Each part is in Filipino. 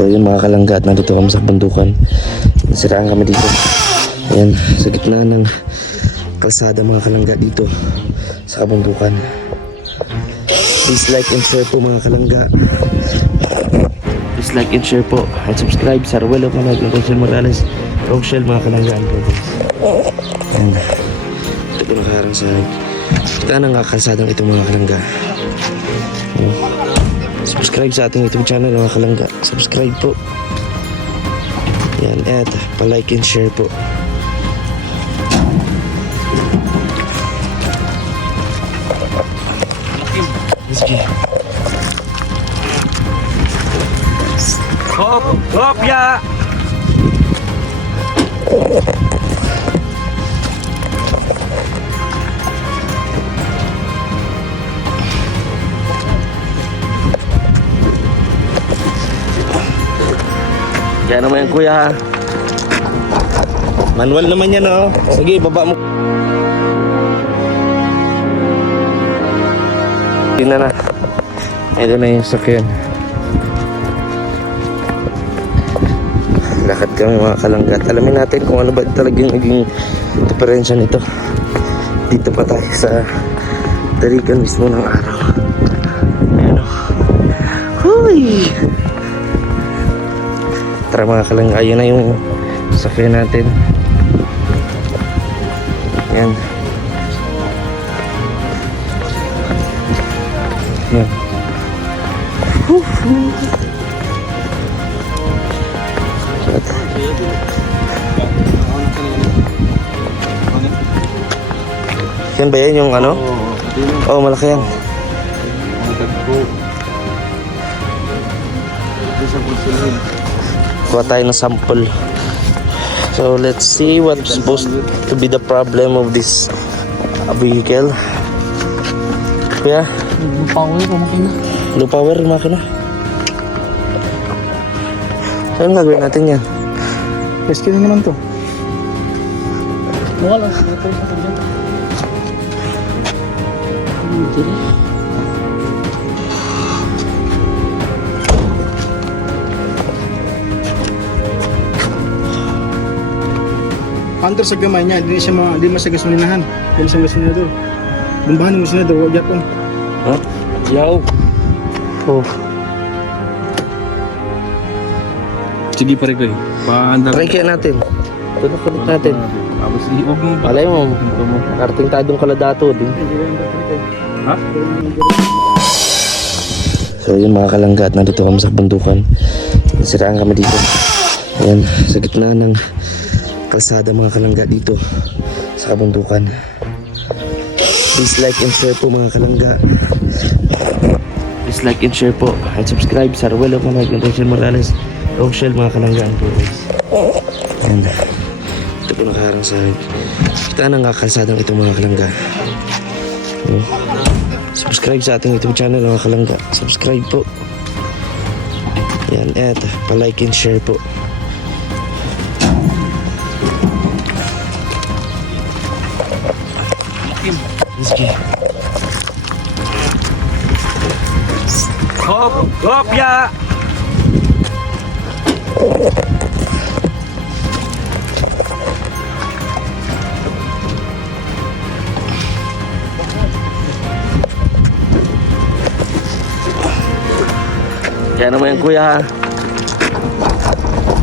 So yun mga kalangga, at nandito kami sa bundukan. Nasiraan kami dito. Ayan, sa gitna ng kalsada mga kalangga dito sa kabundukan. Please like and share po mga kalangga. Please like and share po. And subscribe sa Ruel of Manag ng Rochelle Morales. Rochelle mga kalangga. Ayan. Ito po nakaharang sa kita ng kalsadang ito mga kalangga. Subscribe sa ating YouTube channel mga kalangga. Subscribe po. Yan, at pa-like and share po. Sige. Hop ya. Kaya naman yan kuya ha. Manual naman yan oh. Sige, baba mo. Tingnan na. Ito na yung sakyan. Lakad kami mga kalanggat. Alamin natin kung ano ba talagang naging diferensya nito. Dito pa tayo sa tarikan mismo ng araw. Ayan o. Huy! Tara mga kalangga, ayun na yung sakyan natin. Yan. Yan. Yan ba yan yung ano? Oo, malaki yan. Kuha tayo ng sample. So let's see what's supposed to be the problem of this vehicle. Kuya? Low power yung makina. Low power yung makina. So anong gagawin natin yan? Rescue din naman to. Wala. Ito sa kanya. Hindi. Under sa gamay niya, hindi siya gasolinahan. Hindi siya gasolinador. Bumbahan mo gasolinador, huwag yapon. Ha? Yaw. Oh. Sige pare ko eh. Paandar. Try kaya natin. Tulog natin. Tapos iog mo. Alay mo. Karting tadong kaladato din. Ha? So yun mga kalangga, at nandito kami sa bundukan. Nasiraan kami dito. Ayan, sa gitna ng kalsada mga kalangga dito sa kabundukan. Please like and share po mga kalangga. Please like and share po. And subscribe sa Ruel of Manag ng Rochelle Morales. Rochelle mga kalangga. And ito po nakaharang sa kita ng kalsadang ito mga kalangga. Subscribe sa ating YouTube channel mga kalangga. Subscribe po. Yan, at pa-like and share po. Sige. Hop ya. Kaya naman yan kuya ha.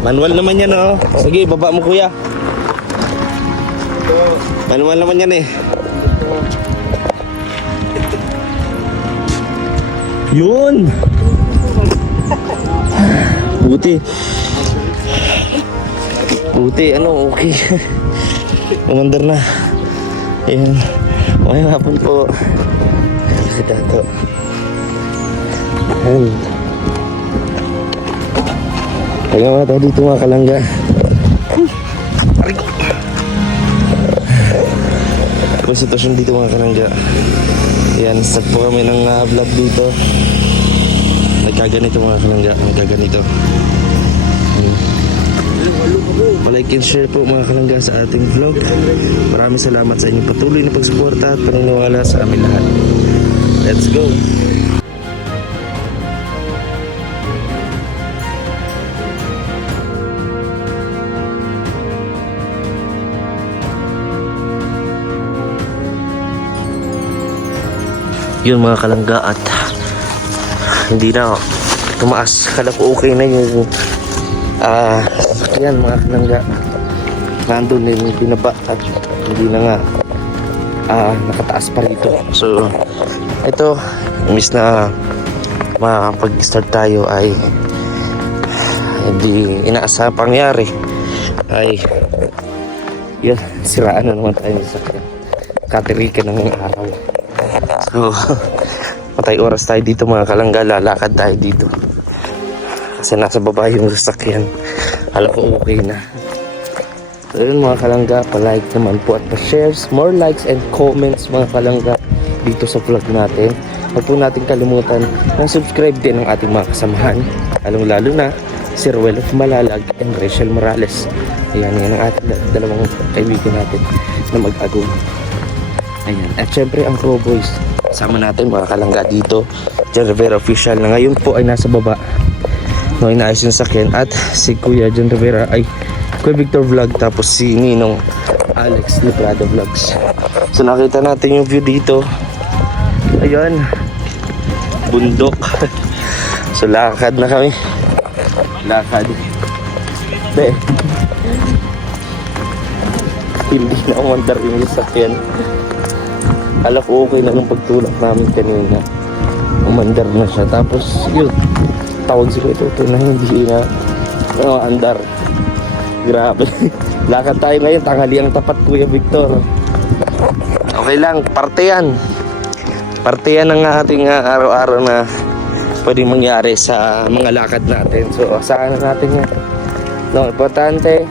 Manual naman yan oh. Sige, baba mo kuya. Manual naman yan eh. Yun! Buti. Buti, ano, okay. Umandar na. Ayan. Ngayong hapon po. Si Dato. Ayan. Kaya nga tayo dito mga kalangga. Ang sitwasyon dito mga kalangga. Yan, start po kami ng vlog dito. Nagkaganito mga kalangga. Nagkaganito. Palike and share po mga kalangga sa ating vlog. Maraming salamat sa inyong patuloy na pagsuporta at paniniwala sa amin lahat. Let's go! Yun mga kalangga, at hindi na tumaas. Kala ko okay na yung yan mga kalangga. Nandun na yung binaba at hindi na nga nakataas pa rito. So ito, imbis na makapag-start tayo ay hindi inaasahan pangyari, ay yun, siraan na naman tayo sa katirikan ng araw. So matay oras tayo dito mga kalangga, lalakad tayo dito kasi nasa baba yung sasakyan. Alam ko okay na. So yun mga kalangga, pa-like naman po at pa-share, more likes and comments mga kalangga dito sa vlog natin. Huwag po natin kalimutan na subscribe din ang ating mga kasamahan, lalong-lalo na si Ruel of Malalag and Rachel Morales. Ayan, yan ang ating dalawang kaibigan natin na mag-agong. Ayan, at syempre ang Pro Boys, kasama natin mga kalangga dito, John Rivera Official, na ngayon po ay nasa baba, no, inaayos yung sakyan, at si Kuya John Rivera ay Kuya Victor Vlog, tapos si Ninong Alex Liprado Vlogs. So nakita natin yung view dito. Ayan, bundok. So lakad na kami. Lakad. Be, hindi na umandar yung sakyan. Alam ko okay na nung pagtulak namin kanina. Umandar na siya. Tapos yun, tawag sila ito na hindi na andar. Grabe. Lakad tayo ngayon, tanghali ang tapat, Kuya Victor. Okay lang, parte yan. Parte yan ng ating araw-araw na pwedeng mangyari sa mga lakad natin. So, asahan na natin yan. No, importante,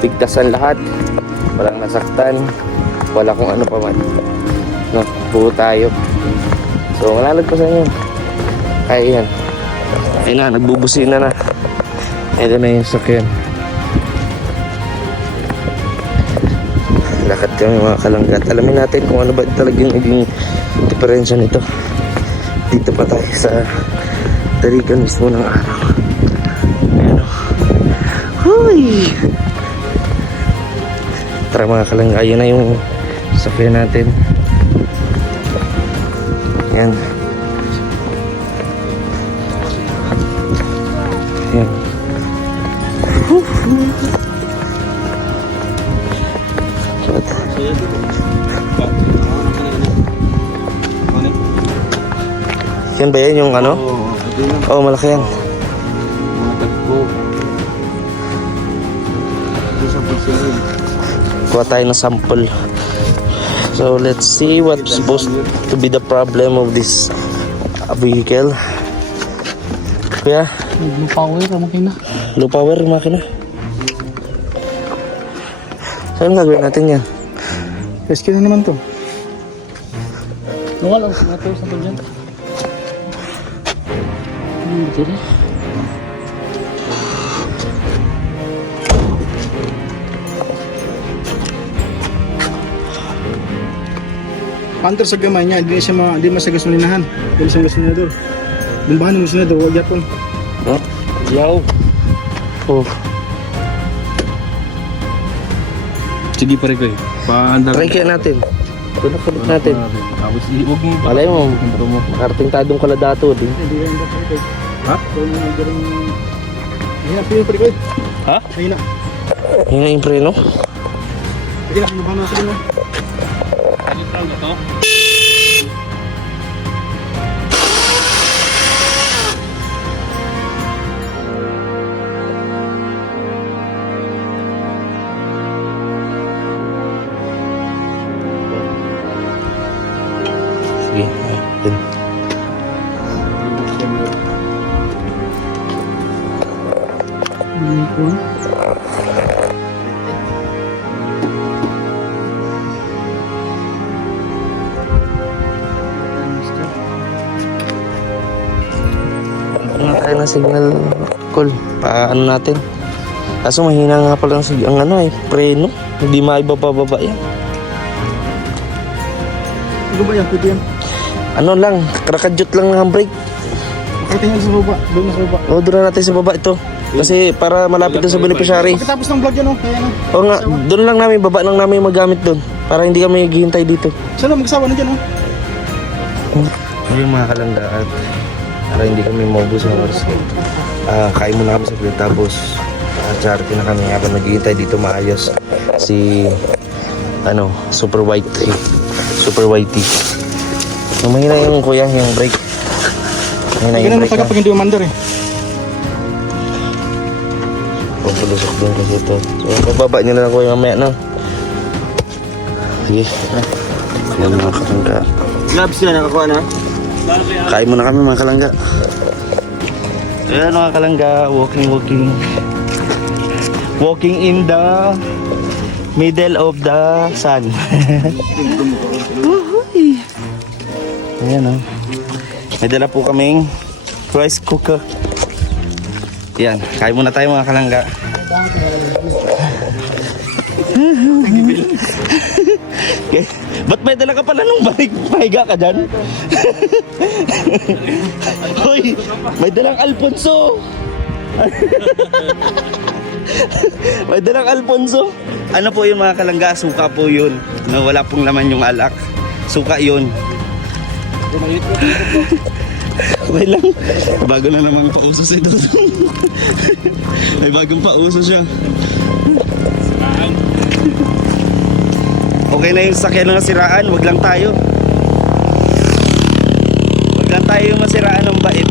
bigtasan lahat. Walang nasaktan. Wala kung ano pa man. No, buo tayo. So, malalagpasan yun. Kaya yan. Ayun na, nagbubusina na. Ito na yung sakyan. Lakad kami mga kalanggat. Alamin natin kung ano ba talagang naging diferensya nito. Dito pa tayo sa tarikan mismo ng araw. Ayan o. Huy! Tara mga kalanggat. Ayan na yung sakyan natin. Ayan. Ayan. Yan ba yan yung ano? Oo, malaki yan. Mga tagpo. Kuha tayo ng sample. So let's see what's supposed to be the problem of this vehicle. Kaya Low power ang makina. low power yung makina. Saan gagawin natin yan? Rescue na naman to. Wala ko na to sa dyan. Jadi Panther sa gamay niya, hindi sa gasolinahan. Hindi sa gasolinador. Bumbahan ng gasolinador, huwag yapon. Oh, yaw. Oh, Sige pare kayo. Paandar. try kaya natin. Tulak natin. Tapos iog mo. Malay mo, makarating tadong kaladato din. Hindi rin ba pare ko? Ha? Kung nagaring... Hina, pili pare ko. Ha? Hina. Yun na yung preno. Hina, bumbahan na sa rin. Ano ba to? Sige, natin. Ano tayo ng signal call? Paano natin? Kaso mahina nga pala ang ano preno. Hindi maibababa yan. Ano ba yan? Pwede yan. Ano lang, krakadjut lang ng brake. Pagkatingin sa baba. Doon na sa baba. O, doon na natin sa baba ito. Kasi para malapit doon sa beneficiary. Pagkatapos ng vlog yan o. Kaya na. O nga, doon lang namin, baba lang namin magamit doon. Para hindi kami maghihintay dito. Saan na magsawa na dyan o? Yung mga kalangga at para hindi kami maubos ng oras. Kain muna kami sa plate tapos charity na kami habang naghihintay dito maayos si Super Whitey. Mahina yung kuya, yung brake. Mahina yung Ganun brake talaga pag hindi umandar eh. Pagpulusok din kasi ito. So, bababa nyo na lang kuya mamaya, no? Sige. Yan mga kalangga. Gloves na nakakuha na. Kain muna kami mga kalangga. Ayan mga kalangga, walking in the middle of the sun. Uhuy. Ayan o. May dala po kaming rice cooker. Yan, kain muna tayo mga kalangga. Okay. Ba't may dala ka pala nung pahiga ka dyan? Hoy, may dalang Alfonso. May dalang Alfonso. Ano po yun mga kalangga? Suka po yun. No, wala pong laman yung alak. Suka yun. Wait lang. Bago na namang pauso si Dodong. May bagong pauso siya. Okay na yung sakyan ng siraan, wag lang tayo. Wag lang tayo yung masiraan ng bait.